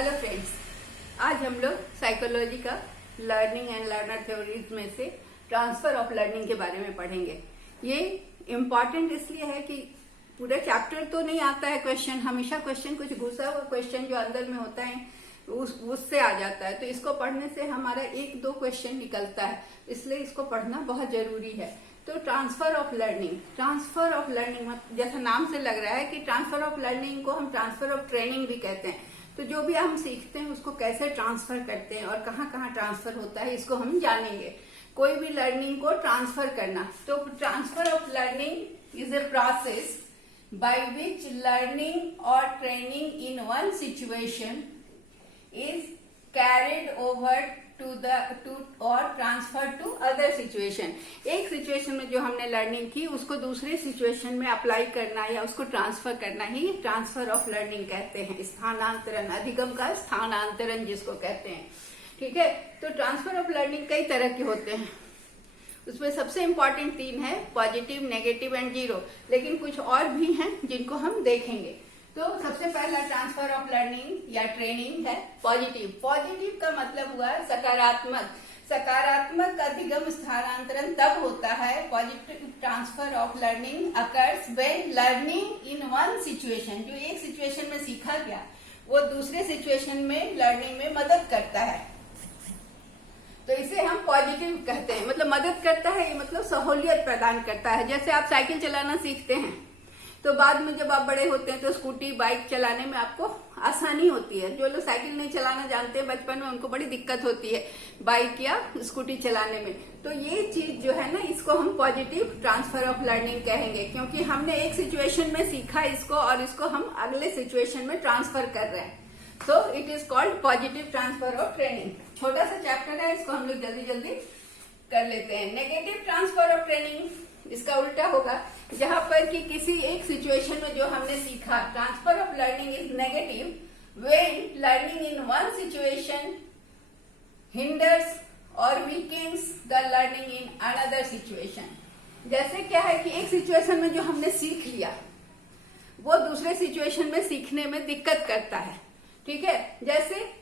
Hello friends, आज हम लोग साइकोलॉजी का लर्निंग एंड लर्नर थ्योरीज में से ट्रांसफर ऑफ लर्निंग के बारे में पढ़ेंगे। ये इम्पॉर्टेंट इसलिए है कि पूरा चैप्टर तो नहीं आता है क्वेश्चन, हमेशा क्वेश्चन कुछ घुसा हुआ क्वेश्चन जो अंदर में होता है उससे आ जाता है। तो इसको पढ़ने से हमारा एक दो क्वेश्चन निकलता है, इसलिए इसको पढ़ना बहुत जरूरी है। तो ट्रांसफर ऑफ लर्निंग जैसा नाम से लग रहा है कि ट्रांसफर ऑफ लर्निंग को हम ट्रांसफर ऑफ ट्रेनिंग भी कहते हैं। तो जो भी हम सीखते हैं उसको कैसे ट्रांसफर करते हैं और कहाँ कहाँ ट्रांसफर होता है इसको हम जानेंगे। कोई भी लर्निंग को ट्रांसफर करना, तो transfer of learning is a process by which learning और training in one situation is carried over to or transferred to other situation। एक सिचुएशन में जो हमने लर्निंग की उसको दूसरे सिचुएशन में अप्लाई करना या उसको ट्रांसफर करना ही ट्रांसफर ऑफ लर्निंग कहते हैं। स्थानांतरण, अधिगम का स्थानांतरण जिसको कहते हैं। ठीक है, तो ट्रांसफर ऑफ लर्निंग कई तरह के होते हैं। उसमें सबसे इम्पोर्टेंट तीन है, पॉजिटिव, नेगेटिव एंड जीरो, लेकिन कुछ और भी हैं जिनको हम देखेंगे। तो सबसे पहला ट्रांसफर ऑफ लर्निंग या ट्रेनिंग है पॉजिटिव। पॉजिटिव का मतलब हुआ सकारात्मक। सकारात्मक अधिगम स्थानांतरण तब होता है, positive transfer of learning occurs when learning in one situation, जो एक सिचुएशन में सीखा गया वो दूसरे सिचुएशन में लर्निंग में मदद करता है। तो इसे हम पॉजिटिव कहते हैं। मतलब मदद करता है, ये मतलब सहूलियत प्रदान करता है। जैसे आप साइकिल चलाना सीखते हैं तो बाद में जब आप बड़े होते हैं तो स्कूटी, बाइक चलाने में आपको आसानी होती है। जो लोग साइकिल नहीं चलाना जानते हैं बचपन में उनको बड़ी दिक्कत होती है बाइक या स्कूटी चलाने में। तो ये चीज जो है ना, इसको हम पॉजिटिव ट्रांसफर ऑफ लर्निंग कहेंगे, क्योंकि हमने एक सिचुएशन में सीखा इसको और इसको हम अगले सिचुएशन में ट्रांसफर कर रहे हैं। So it is called positive transfer of training. छोटा सा चैप्टर है, इसको हम लोग जल्दी जल्दी कर लेते हैं। नेगेटिव ट्रांसफर ऑफ ट्रेनिंग इसका उल्टा होगा, जहां पर कि किसी एक सिचुएशन में जो हमने सीखा, transfer of learning is negative when learning in one situation hinders और weakens the learning in another situation. जैसे क्या है कि एक सिचुएशन में जो हमने सीख लिया वो दूसरे सिचुएशन में सीखने में दिक्कत करता है। ठीक है, जैसे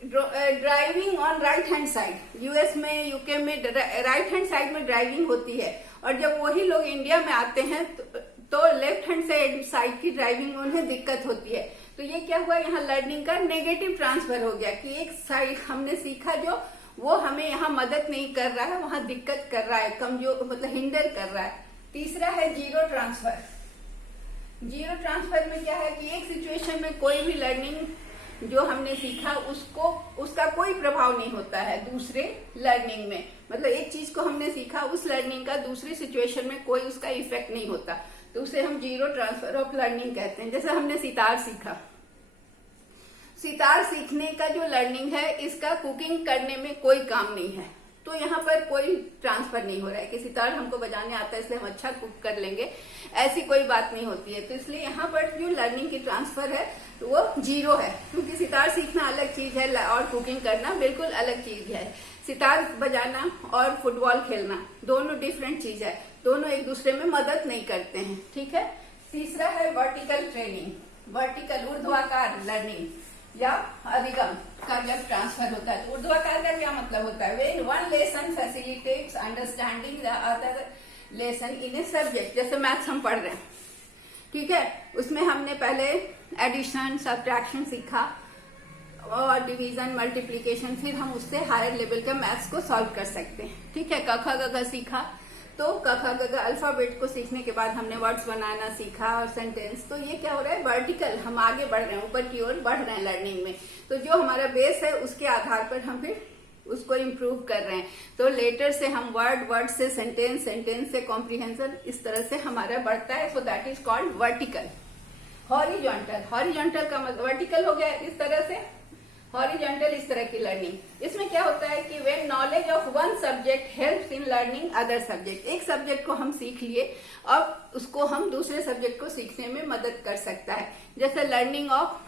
driving on right hand side, US में, यूके में राइट हैंड साइड में ड्राइविंग होती है, और जब वही लोग इंडिया में आते हैं तो लेफ्ट हैंड साइड की ड्राइविंग में उन्हें दिक्कत होती है। तो ये क्या हुआ, यहाँ लर्निंग का नेगेटिव ट्रांसफर हो गया कि एक साइड हमने सीखा जो वो हमें यहाँ मदद नहीं कर रहा है, वहां दिक्कत कर रहा है, कमजोर मतलब हिंडर कर रहा है। तीसरा है जीरो ट्रांसफर। जीरो ट्रांसफर में क्या है कि एक सिचुएशन में कोई भी लर्निंग जो हमने सीखा उसका कोई प्रभाव नहीं होता है दूसरे लर्निंग में। मतलब एक चीज को हमने सीखा, उस लर्निंग का दूसरी सिचुएशन में कोई उसका इफेक्ट नहीं होता, तो उसे हम जीरो ट्रांसफर ऑफ लर्निंग कहते हैं। जैसे हमने सितार सीखा, सितार सीखने का जो लर्निंग है इसका कुकिंग करने में कोई काम नहीं है, तो यहाँ पर कोई ट्रांसफर नहीं हो रहा है कि सितार हमको बजाने आता है इसलिए हम अच्छा कुक कर लेंगे, ऐसी कोई बात नहीं होती है। तो इसलिए यहाँ पर जो लर्निंग की ट्रांसफर है तो वो जीरो है, क्योंकि सितार सीखना अलग चीज है और कुकिंग करना बिल्कुल अलग चीज है। सितार बजाना और फुटबॉल खेलना दोनों डिफरेंट चीज है, दोनों एक दूसरे में मदद नहीं करते हैं। ठीक है, तीसरा है वर्टिकल ट्रेनिंग। वर्टिकल ऊर्ध्वाकार लर्निंग या अधिगम का जब ट्रांसफर होता है, तो ऊर्ध्वाकार का क्या मतलब होता है, when one lesson facilitates understanding the other lesson in a subject. जैसे मैथ्स हम पढ़ रहे हैं, ठीक है, उसमें हमने पहले एडिशन, सब्ट्रैक्शन सीखा और डिवीजन, मल्टीप्लीकेशन, फिर हम उससे हायर लेवल के मैथ्स को सॉल्व कर सकते हैं। ठीक है, क ख ग घ सीखा, तो क ख ग घ अल्फाबेट को सीखने के बाद हमने वर्ड्स बनाना सीखा और सेंटेंस। तो ये क्या हो रहा है, वर्टिकल, हम आगे बढ़ रहे हैं, ऊपर की ओर बढ़ रहे हैं लर्निंग में। तो जो हमारा बेस है उसके आधार पर हम फिर उसको इम्प्रूव कर रहे हैं। तो लेटर से हम वर्ड से सेंटेंस, सेंटेंस से कॉम्प्रिहेंशन, इस तरह से हमारा बढ़ता है। So that is called vertical. Horizontal, horizontal का मतलब वर्टिकल हो गया इस तरह से, हॉरिजॉन्टल इस तरह की लर्निंग। इसमें क्या होता है कि when knowledge of one subject helps in learning other subject. एक सब्जेक्ट को हम सीख लिए और उसको हम दूसरे सब्जेक्ट को सीखने में मदद कर सकता है। जैसे learning of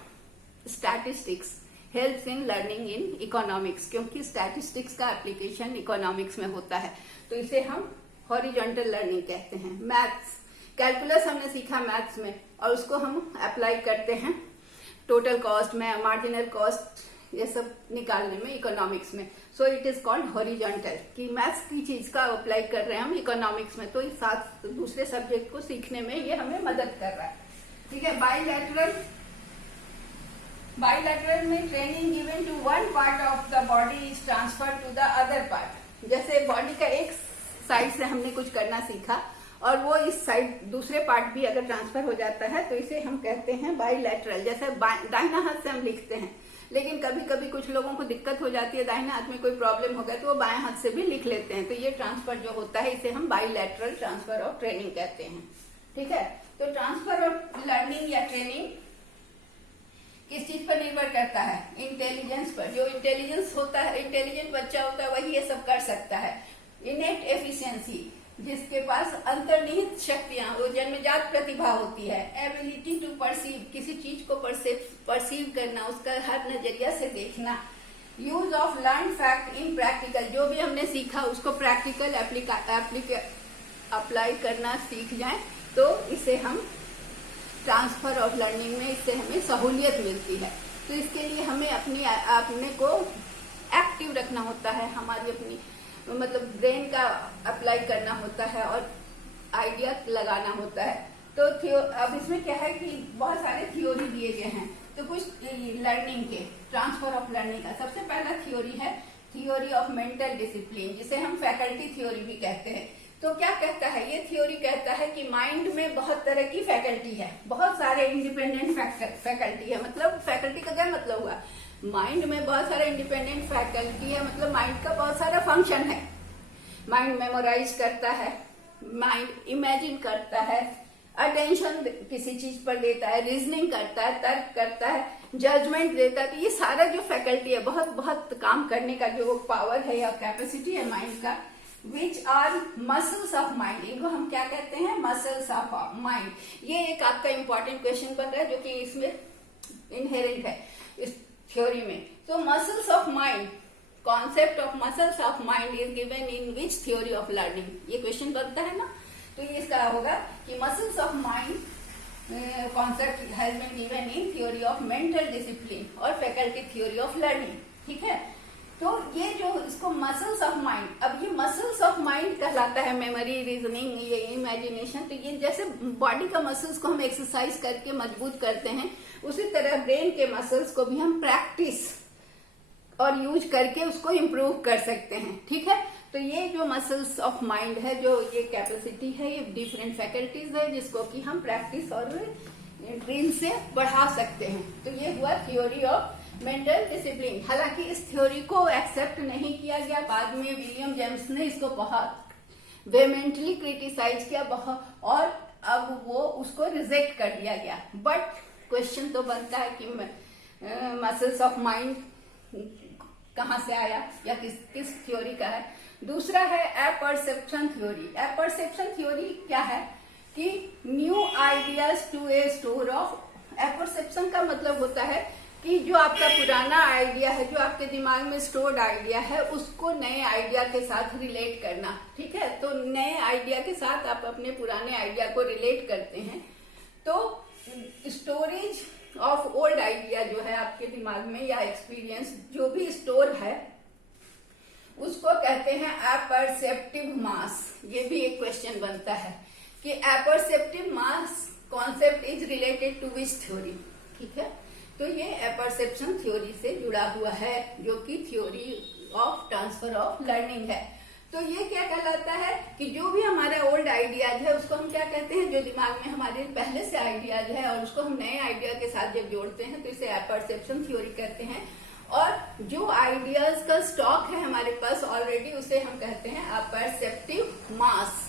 statistics helps in learning in economics, क्योंकि स्टैटिस्टिक्स का एप्लीकेशन इकोनॉमिक्स में होता है, तो इसे हम हॉरिजॉन्टल लर्निंग कहते हैं। मैथ्स, कैलकुलस हमने सीखा मैथ्स में और उसको हम अप्लाई करते हैं टोटल कॉस्ट में, मार्जिनल कॉस्ट, ये सब निकालने में इकोनॉमिक्स में। So it is called horizontal, कि मैथ्स की चीज का अप्लाई कर रहे हैं हम इकोनॉमिक्स में, तो इस साथ दूसरे सब्जेक्ट को सीखने में ये हमें मदद कर रहा है। ठीक है। बाइलैटरल में training given to one part of the body is transfer to the other part. जैसे बॉडी का एक साइड से हमने कुछ करना सीखा और वो इस साइड दूसरे पार्ट भी अगर ट्रांसफर हो जाता है तो इसे हम कहते हैं बाइलैटरल। जैसे दाहिना हाथ से हम लिखते हैं, लेकिन कभी कभी कुछ लोगों को दिक्कत हो जाती है, दाहिने हाथ में कोई प्रॉब्लम हो गया तो वो बाएं हाथ से भी लिख लेते हैं। तो ये ट्रांसफर जो होता है इसे हम बाइलैटरल ट्रांसफर ऑफ ट्रेनिंग कहते हैं। ठीक है। तो ट्रांसफर ऑफ लर्निंग या ट्रेनिंग किस चीज पर निर्भर करता है? इंटेलिजेंस पर। जो इंटेलिजेंस होता है, इंटेलिजेंट बच्चा होता है वही ये सब कर सकता है। इनेट एफिशिएंसी, जिसके पास अंतर्निहित शक्तियां, वो जन्मजात प्रतिभा होती है। एबिलिटी टू परसीव, किसी चीज को परसीव करना, उसका हर नजरिया से देखना। Use of learn fact in practical, जो भी हमने सीखा उसको प्रैक्टिकल अप्लाई करना सीख जाए तो इसे हम ट्रांसफर ऑफ लर्निंग में, इससे हमें सहूलियत मिलती है। तो इसके लिए हमें अपने को एक्टिव रखना होता है, हमारी अपनी मतलब ब्रेन का अप्लाई करना होता है और आइडिया लगाना होता है। तो अब इसमें क्या है कि बहुत सारे थ्योरी दिए गए हैं, तो कुछ लर्निंग के, ट्रांसफर ऑफ लर्निंग का सबसे पहला थ्योरी है थ्योरी ऑफ मेंटल डिसिप्लिन, जिसे हम फैकल्टी थ्योरी भी कहते हैं। तो क्या कहता है ये थ्योरी? कहता है कि माइंड में बहुत तरह की फैकल्टी है, बहुत सारे इंडिपेंडेंट फैकल्टी है। मतलब फैकल्टी का क्या मतलब हुआ? माइंड में बहुत सारा इंडिपेंडेंट फैकल्टी है, मतलब माइंड का बहुत सारा फंक्शन है। माइंड मेमोराइज करता है, माइंड इमेजिन करता है, अटेंशन किसी चीज पर देता है, रीजनिंग करता है, तर्क करता है, जजमेंट देता है। तो ये सारा जो फैकल्टी है, बहुत बहुत काम करने का जो पावर है या कैपेसिटी है माइंड का, which our muscles of mind, इनको हम क्या कहते हैं? Muscles of mind. ये एक आपका इंपॉर्टेंट क्वेश्चन बन रहा है जो कि इसमें इनहेरेंट है इस थ्योरी में। तो muscles of mind, concept of muscles of mind is given in which theory of learning, ये क्वेश्चन बनता है ना। तो ये इसका होगा कि muscles of mind concept has been given in theory of mental discipline और फैकल्टी थ्योरी ऑफ लर्निंग। ठीक है। तो ये जो इसको मसल्स ऑफ माइंड, अब ये मसल्स ऑफ माइंड कहलाता है, मेमोरी, रीजनिंग, ये इमेजिनेशन। तो ये जैसे बॉडी का मसल्स को हम एक्सरसाइज करके मजबूत करते हैं, उसी तरह ब्रेन के मसल्स को भी हम प्रैक्टिस और यूज करके उसको इम्प्रूव कर सकते हैं। ठीक है। तो ये जो मसल्स ऑफ माइंड है, जो ये कैपेसिटी है, ये डिफरेंट फैकल्टीज है जिसको कि हम प्रैक्टिस और ड्रिल से बढ़ा सकते हैं। तो ये हुआ थ्योरी ऑफ मेंटल डिसिप्लिन। हालांकि इस थ्योरी को एक्सेप्ट नहीं किया गया, बाद में विलियम जेम्स ने इसको बहुत वेहेमेंटली क्रिटिसाइज किया और अब वो उसको रिजेक्ट कर दिया गया। बट क्वेश्चन तो बनता है कि मसल्स ऑफ माइंड कहाँ से आया या किस थ्योरी का है। दूसरा है अपरसेप्शन थ्योरी। अपरसेप्शन थ्योरी क्या है कि new ideas to a store of. Apperception का मतलब होता है कि जो आपका पुराना आइडिया है, जो आपके दिमाग में स्टोर्ड आइडिया है, उसको नए आइडिया के साथ रिलेट करना। ठीक है। तो नए आइडिया के साथ आप अपने पुराने आइडिया को रिलेट करते हैं। तो स्टोरेज ऑफ ओल्ड आइडिया जो है आपके दिमाग में, या एक्सपीरियंस जो भी स्टोर है, उसको कहते हैं अपरसेप्टिव मास। ये भी एक क्वेश्चन बनता है कि apperceptive mass concept is related to which theory. ठीक है। तो ये अपरसेप्शन थ्योरी से जुड़ा हुआ है, जो कि theory of transfer of learning है। तो ये क्या कहलाता है कि जो भी हमारा ओल्ड आइडियाज है उसको हम क्या कहते हैं? जो दिमाग में हमारे पहले से आइडियाज है और उसको हम नए आइडिया के साथ जब जोड़ते हैं तो इसे अपरसेप्शन थ्योरी कहते हैं। और जो आइडियाज का स्टॉक है हमारे पास ऑलरेडी, उसे हम कहते हैं अपरसेप्टिव मास।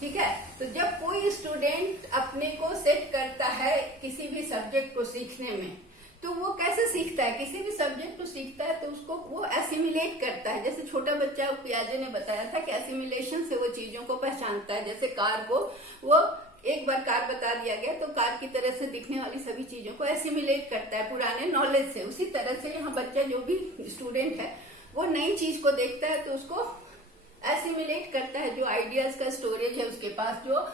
ठीक है। तो जब कोई स्टूडेंट अपने को सेट करता है किसी भी सब्जेक्ट को सीखने में, तो वो कैसे सीखता है? किसी भी सब्जेक्ट को सीखता है तो उसको वो एसिमिलेट करता है। जैसे छोटा बच्चा पियाजे ने बताया था कि एसिमिलेशन से वो चीजों को पहचानता है। जैसे कार को वो एक बार कार बता दिया गया तो कार की तरह से दिखने वाली सभी चीजों को एसिमिलेट करता है पुराने नॉलेज से। उसी तरह से यहाँ बच्चा, जो भी स्टूडेंट है, वो नई चीज को देखता है तो उसको एसिमिलेट करता है। जो आइडियाज का स्टोरेज है उसके पास, जो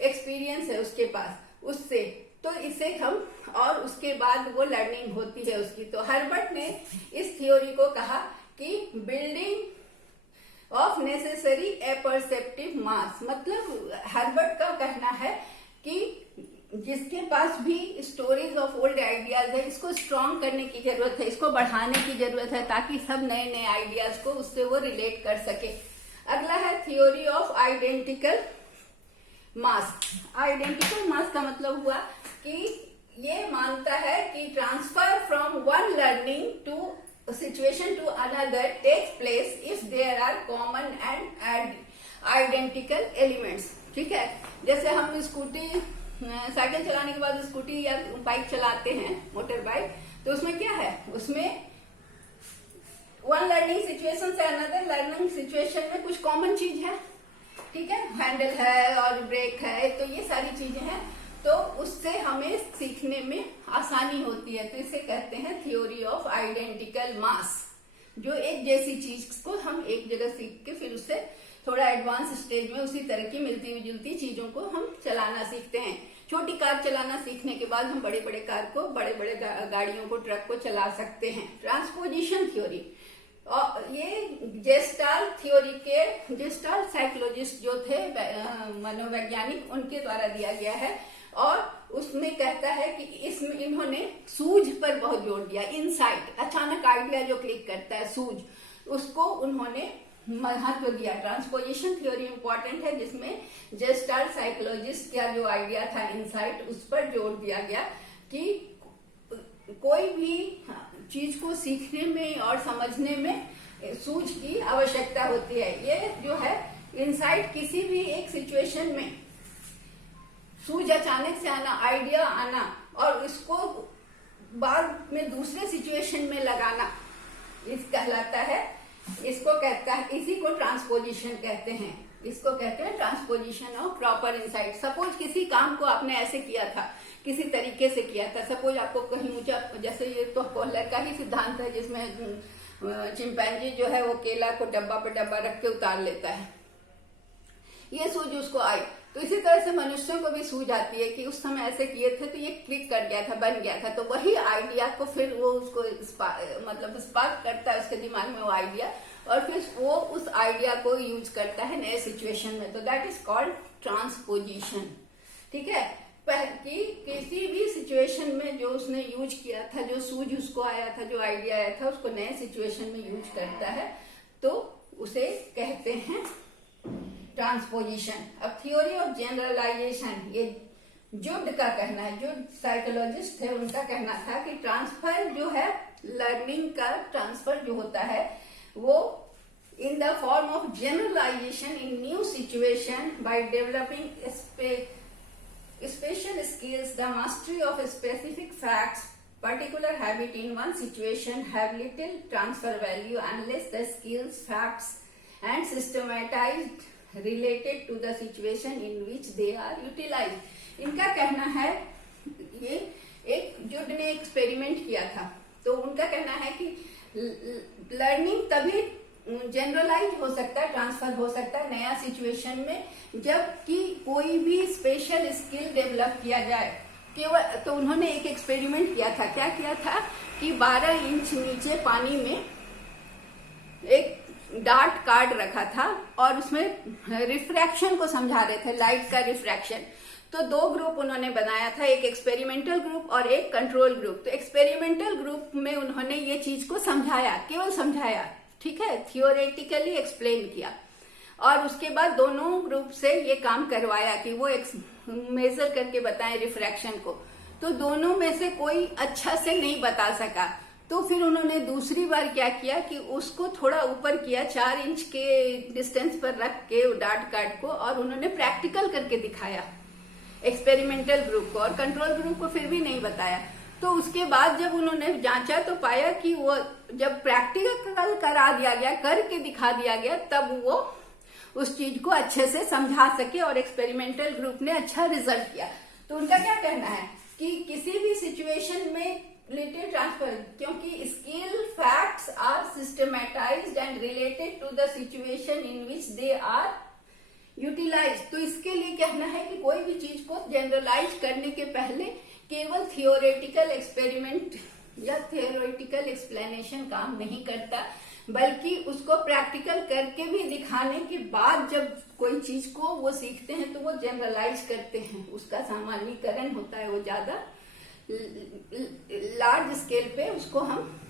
एक्सपीरियंस है उसके पास, उससे तो इसे हम, और उसके बाद वो लर्निंग होती है उसकी। तो हर्बर्ट ने इस थ्योरी को कहा कि बिल्डिंग ऑफ नेसेसरी अपरसेप्टिव मास, मतलब हर्बर्ट का कहना है कि जिसके पास भी स्टोरेज ऑफ ओल्ड आइडियाज है, इसको स्ट्रॉन्ग करने की जरूरत है, इसको बढ़ाने की जरूरत है, ताकि सब नए नए आइडियाज को उससे वो रिलेट कर सके। अगला है theory of identical mass. Identical mass का मतलब हुआ कि ये मानता है कि transfer from one learning to situation to another takes place if there are common and identical elements. ठीक है, जैसे हम स्कूटी, साइकिल चलाने के बाद स्कूटी या बाइक चलाते हैं, मोटर बाइक, तो उसमें क्या है, उसमें वन लर्निंग सिचुएशन से अनदर लर्निंग सिचुएशन में कुछ कॉमन चीज है। ठीक है, हैंडल है और ब्रेक है, तो ये सारी चीजें हैं, तो उससे हमें सीखने में आसानी होती है। तो इसे कहते हैं थ्योरी ऑफ आइडेंटिकल मास, जो एक जैसी चीज को हम एक जगह सीख के फिर उससे थोड़ा एडवांस स्टेज में उसी तरह की मिलती जुलती चीजों को हम चलाना सीखते हैं। छोटी कार चलाना सीखने के बाद हम बड़े बड़े कार को, बड़े बड़े गाड़ियों को, ट्रक को चला सकते हैं। ट्रांसपोजिशन थ्योरी, और ये जेस्टाल्ट थ्योरी के, जेस्टाल्ट साइकोलॉजिस्ट जो थे मनोवैज्ञानिक, उनके द्वारा दिया गया है, और उसमें कहता है कि इसमें इन्होंने सूझ पर बहुत जोर दिया। इनसाइट, अचानक आइडिया जो क्लिक करता है, सूझ, उसको उन्होंने महत्व दिया। ट्रांसपोजिशन थ्योरी इंपॉर्टेंट है, जिसमें जेस्टाल्ट साइकोलॉजिस्ट का जो आइडिया था इनसाइट, उस पर जोर दिया गया कि कोई भी चीज को सीखने में और समझने में सूझ की आवश्यकता होती है। ये जो है इनसाइट, किसी भी एक सिचुएशन में सूझ अचानक से आना, आइडिया आना, और इसको बाद में दूसरे सिचुएशन में लगाना, इस कहलाता है, इसको कहता है, इसी को ट्रांसपोजिशन कहते हैं। इसको कहते हैं transposition of proper insight. Suppose किसी काम को आपने ऐसे किया था, किसी तरीके से किया था, सपोज आपको कहीं ऊंचा, जैसे ये तो कोहलर का ही सिद्धांत है, जिसमें चिंपैंजी जो है वो केला को डब्बा पे डब्बा रख के उतार लेता है, ये सूझ उसको आई। तो इसी तरह से मनुष्यों को भी सूझ आती है कि उस समय ऐसे किए थे तो ये क्लिक कर गया था, बन गया था, तो वही आइडिया को फिर वो उसको मतलब स्पार्क करता है उसके दिमाग में वो आइडिया, और फिर वो उस आइडिया को यूज करता है नए सिचुएशन में। तो दैट इज कॉल्ड ट्रांसपोजिशन। ठीक है, कि किसी भी सिचुएशन में जो उसने यूज किया था, जो सूझ उसको आया था, जो आइडिया आया था, उसको नए सिचुएशन में यूज करता है, तो उसे कहते हैं ट्रांसपोजिशन। अब थ्योरी ऑफ जनरलाइजेशन, ये जुड का कहना है, जो साइकोलॉजिस्ट थे उनका कहना था कि ट्रांसफर जो है, लर्निंग का ट्रांसफर जो होता है, वो in the form of generalization in new situation by developing special skills, the mastery of specific facts, particular habit in one situation have little transfer value unless the skills, facts and systematized related to the situation in which they are utilized. इनका कहना है, ये एक जुड ने experiment किया था, तो उनका कहना है कि लर्निंग तभी जनरलाइज हो सकता है, ट्रांसफर हो सकता है नया सिचुएशन में, जबकि कोई भी स्पेशल स्किल डेवलप किया जाए। केवल तो उन्होंने एक एक्सपेरिमेंट किया था, क्या किया था कि 12 इंच नीचे पानी में एक डार्ट कार्ड रखा था, और उसमें रिफ्रैक्शन को समझा रहे थे, लाइट का रिफ्रैक्शन। तो दो ग्रुप उन्होंने बनाया था, एक एक्सपेरिमेंटल ग्रुप और एक कंट्रोल ग्रुप। तो एक्सपेरिमेंटल ग्रुप में उन्होंने ये चीज को समझाया, केवल समझाया, ठीक है, थियोरेटिकली एक्सप्लेन किया, और उसके बाद दोनों ग्रुप से ये काम करवाया कि वो मेजर करके बताएं रिफ्रैक्शन को। तो दोनों में से कोई अच्छा से नहीं बता सका, तो फिर उन्होंने दूसरी बार क्या किया कि उसको थोड़ा ऊपर किया, 4 इंच के डिस्टेंस पर रख के डार्ट कार्ड को, और उन्होंने प्रैक्टिकल करके दिखाया एक्सपेरिमेंटल ग्रुप को, और कंट्रोल ग्रुप को फिर भी नहीं बताया। तो उसके बाद जब उन्होंने जांचा तो पाया कि वो जब प्रैक्टिकल करा दिया गया, करके दिखा दिया गया, तब वो उस चीज को अच्छे से समझा सके, और एक्सपेरिमेंटल ग्रुप ने अच्छा रिजल्ट किया। तो उनका क्या कहना है कि किसी भी सिचुएशन में लिटिल ट्रांसफर, क्योंकि skill, facts are systematized and related to the situation in which they are utilize. तो इसके लिए कहना है कि कोई भी चीज को जनरलाइज करने के पहले केवल थियोरेटिकल एक्सपेरिमेंट या थियोरेटिकल एक्सप्लेनेशन काम नहीं करता, बल्कि उसको प्रैक्टिकल करके भी दिखाने के बाद जब कोई चीज को वो सीखते हैं तो वो जनरलाइज करते हैं, उसका सामान्यीकरण होता है, वो ज्यादा लार्ज स्केल पे उसको हम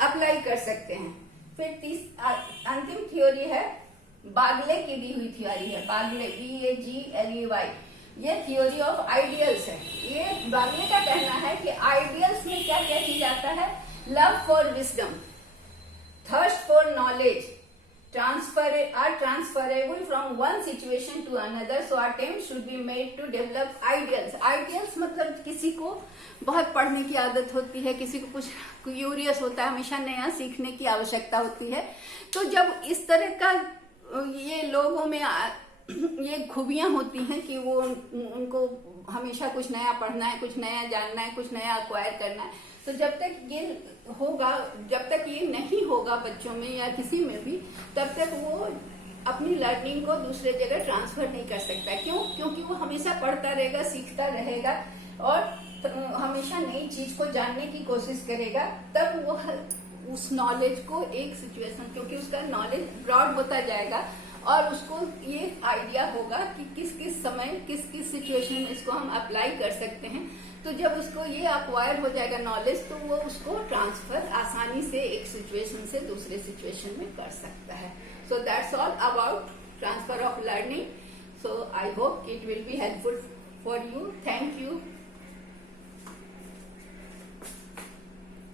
अप्लाई कर सकते हैं। फिर अंतिम थ्योरी है बागले की दी हुई थ्योरी है, बागले BAGLEY, ये थ्योरी ऑफ आइडियल्स है। ये बागले का कहना है कि आइडियल्स में क्या क्या चीज आता है, love for wisdom, thirst for knowledge, are transferable from one situation to another, so attempts should be made to develop ideals. Ideals मतलब किसी को बहुत पढ़ने की आदत होती है, किसी को कुछ क्यूरियस होता है, हमेशा नया सीखने की आवश्यकता होती है। तो जब इस तरह का ये लोगों में ये खूबियां होती हैं कि वो उनको हमेशा कुछ नया पढ़ना है, कुछ नया जानना है, कुछ नया अक्वायर करना है, तो जब तक ये होगा, जब तक ये नहीं होगा बच्चों में या किसी में भी, तब तक वो अपनी लर्निंग को दूसरे जगह ट्रांसफर नहीं कर सकता। क्यों? क्योंकि वो हमेशा पढ़ता रहेगा, सीखता रहेगा और हमेशा नई चीज को जानने की कोशिश करेगा। तब वो उस नॉलेज को एक सिचुएशन, क्योंकि उसका नॉलेज ब्रॉड होता जाएगा और उसको ये आइडिया होगा कि किस किस समय किस किस सिचुएशन में इसको हम अप्लाई कर सकते हैं। तो जब उसको ये अक्वायर हो जाएगा नॉलेज, तो वो उसको ट्रांसफर आसानी से एक सिचुएशन से दूसरे सिचुएशन में कर सकता है। So that's all about transfer of learning. So I hope it will be helpful for you. Thank you.